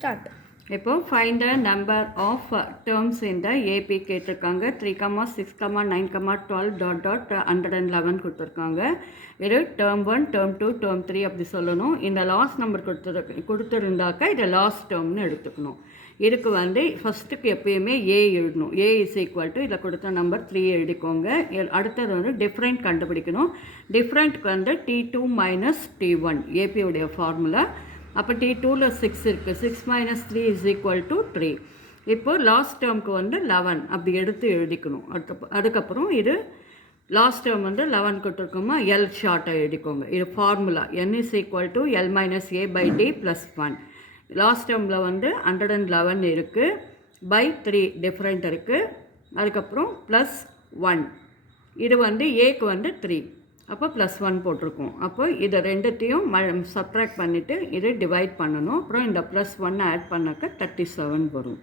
Start. இப்போ find the number of terms இந்த AP கேட்டிருக்காங்க. 3,6,9,12 .111 கொடுத்துருக்காங்க. இது டேர்ம் 1, டேர்ம் 2, டேர்ம் 3 அப்படி சொல்லணும். இந்த லாஸ்ட் நம்பர் கொடுத்துருந்தாக்கா இதை லாஸ்ட் டேர்ம்னு எடுத்துக்கணும். இதுக்கு வந்து ஃபஸ்ட்டுக்கு எப்பயுமே ஏ எழுதணும். ஏ இஸ் ஈக்குவல் டு இதில் கொடுத்த நம்பர் 3 எழுதிக்கோங்க. அடுத்தது வந்து டிஃப்ரெண்ட் கண்டுபிடிக்கணும். டிஃப்ரெண்ட்க்கு வந்து T2 மைனஸ் T1 ஏபியுடைய ஃபார்முலா. அப்போ T2ல 6 இருக்குது. 6 மைனஸ் 3 இஸ் ஈக்குவல் டு 3. இப்போ லாஸ்ட் டேர்முக்கு வந்து 11 அப்படி எடுத்து எழுதிக்கணும். அதுக்கப்புறம் இது லாஸ்ட் டேர்ம் வந்து 11 கொடுத்துருக்கோமா, எல் ஷார்ட்டாக எழுதிக்கோங்க. இது formula n is equal to L minus A by D plus 1. Last டேர்மில் வந்து 111 இருக்குது, பை 3 டிஃப்ரெண்ட் இருக்குது. அதுக்கப்புறம் ப்ளஸ் 1. இது வந்து ஏக்கு வந்து 3, அப்போ ப்ளஸ் 1 போட்டிருக்கோம். அப்போ இதை ரெண்டுத்தையும் சப்ட்ராக்ட் பண்ணிவிட்டு இதை டிவைட் பண்ணணும். அப்புறம் இந்த ப்ளஸ் 1 ஆட் பண்ணாக்க 37 வரும்.